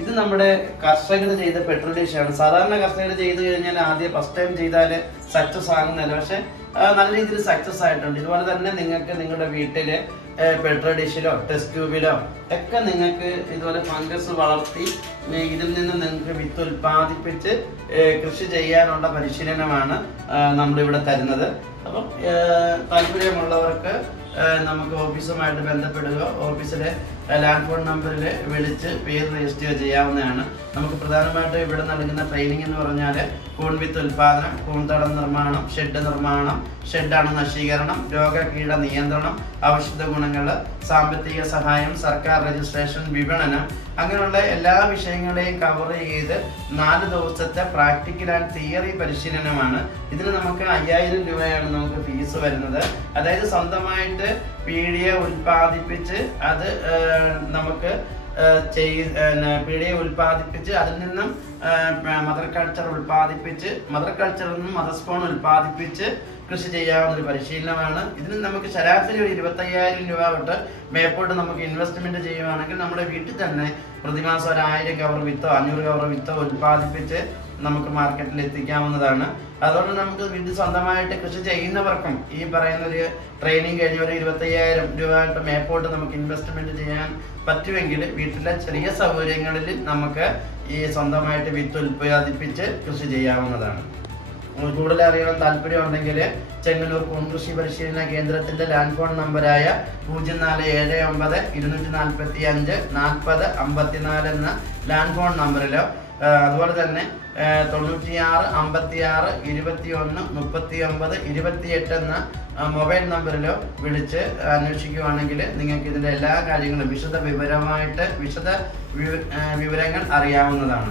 ഇത് നമ്മുടെ കർഷകർ ചെയ്ത പെട്രോൾ ഡിഷാണ്. സാധാരണ കർഷകർ ചെയ്ത് കഴിഞ്ഞാൽ ആദ്യം ഫസ്റ്റ് ടൈം ചെയ്താൽ സക്സസ് ആകുന്നില്ല, പക്ഷെ നല്ല രീതിയിൽ സക്സസ് ആയിട്ടുണ്ട്. ഇതുപോലെ തന്നെ നിങ്ങൾക്ക് നിങ്ങളുടെ വീട്ടില് പെട്രോൾ ഡിഷിലോ ടെസ്റ്റ് ട്യൂബിലോ ഒക്കെ നിങ്ങൾക്ക് ഇതുപോലെ ഫംഗസ് വളർത്തി ഇതിൽ നിന്ന് നിങ്ങൾക്ക് വിത്ത് ഉൽപ്പാദിപ്പിച്ച് കൃഷി ചെയ്യാനുള്ള പരിശീലനമാണ് നമ്മളിവിടെ തരുന്നത്. അപ്പം താല്പര്യമുള്ളവർക്ക് നമുക്ക് ഓഫീസുമായിട്ട് ബന്ധപ്പെടുക, ഓഫീസിലെ ലാൻഡ് ഫോൺ നമ്പറിൽ വിളിച്ച് പേര് രജിസ്റ്റർ ചെയ്യാവുന്നതാണ്. നമുക്ക് പ്രധാനമായിട്ടും ഇവിടെ നൽകുന്ന ട്രെയിനിങ് എന്ന് പറഞ്ഞാൽ കൂൺ വിത്ത് ഉൽപാദനം, കൂൺതടം നിർമ്മാണം, ഷെഡ് നിർമ്മാണം, ഷെഡാണ് നശീകരണം, രോഗകീട നിയന്ത്രണം, ഔഷധ ഗുണങ്ങൾ, സാമ്പത്തിക സഹായം, സർക്കാർ രജിസ്ട്രേഷൻ, വിപണനം, അങ്ങനെയുള്ള എല്ലാ വിഷയങ്ങളെയും കവർ ചെയ്ത് 4 ദിവസത്തെ പ്രാക്ടിക്കൽ ആൻഡ് തിയറി പരിശീലനമാണ്. ഇതിന് നമുക്ക് 5000 രൂപയാണ് നമുക്ക് ഫീസ് വരുന്നത്. അതായത് സ്വന്തമായിട്ട് പീഡിയ ഉൽപ്പാദിപ്പിച്ച് അത് നമുക്ക് പീഡിയ ഉൽപ്പാദിപ്പിച്ച് അതിൽ നിന്നും മദർ കൾച്ചറിൽ നിന്നും മദർ സ്പോൺ ഉൽപ്പാദിപ്പിച്ച് കൃഷി ചെയ്യാവുന്ന ഒരു പരിശീലനമാണ്. ഇതിന് നമുക്ക് ശരാശരി ഒരു 25,000 രൂപ തൊട്ട് മേപ്പോട്ട് നമുക്ക് ഇൻവെസ്റ്റ്മെന്റ് ചെയ്യുകയാണെങ്കിൽ നമ്മുടെ വീട്ടിൽ തന്നെ പ്രതിമാസം 1000 കവർ വിത്തോ 500 കവർ വിത്തോ ഉൽപ്പാദിപ്പിച്ച് നമുക്ക് മാർക്കറ്റിൽ എത്തിക്കാവുന്നതാണ്. അതുകൊണ്ട് നമുക്ക് വീട്ടിൽ സ്വന്തമായിട്ട് കൃഷി ചെയ്യുന്നവർക്കും ഈ പറയുന്ന ഒരു ട്രെയിനിങ് കഴിഞ്ഞ ഒരു 25,000 രൂപയായിട്ട് മേപ്പോട്ട് നമുക്ക് ഇൻവെസ്റ്റ്മെന്റ് ചെയ്യാൻ പറ്റുമെങ്കിൽ വീട്ടിലെ ചെറിയ സൗകര്യങ്ങളിൽ നമുക്ക് ഈ സ്വന്തമായിട്ട് വിത്ത് ഉൽപ്പാദിപ്പിച്ച് കൃഷി ചെയ്യാവുന്നതാണ്. കൂടുതൽ അറിയാൻ താല്പര്യമുണ്ടെങ്കിൽ ചെങ്ങന്നൂർ കൂൺകൃഷി പരിശീലന കേന്ദ്രത്തിന്റെ ലാൻഡ് ഫോൺ നമ്പറായ 0479 245 40 54 എന്ന ലാൻഡ് ഫോൺ നമ്പറിലോ അതുപോലെ തന്നെ 96 56 21 39 28 എന്ന മൊബൈൽ നമ്പറിലോ വിളിച്ച് അന്വേഷിക്കുകയാണെങ്കിൽ നിങ്ങൾക്ക് ഇതിന്റെ എല്ലാ കാര്യങ്ങളും വിശദ വിവരങ്ങൾ അറിയാവുന്നതാണ്.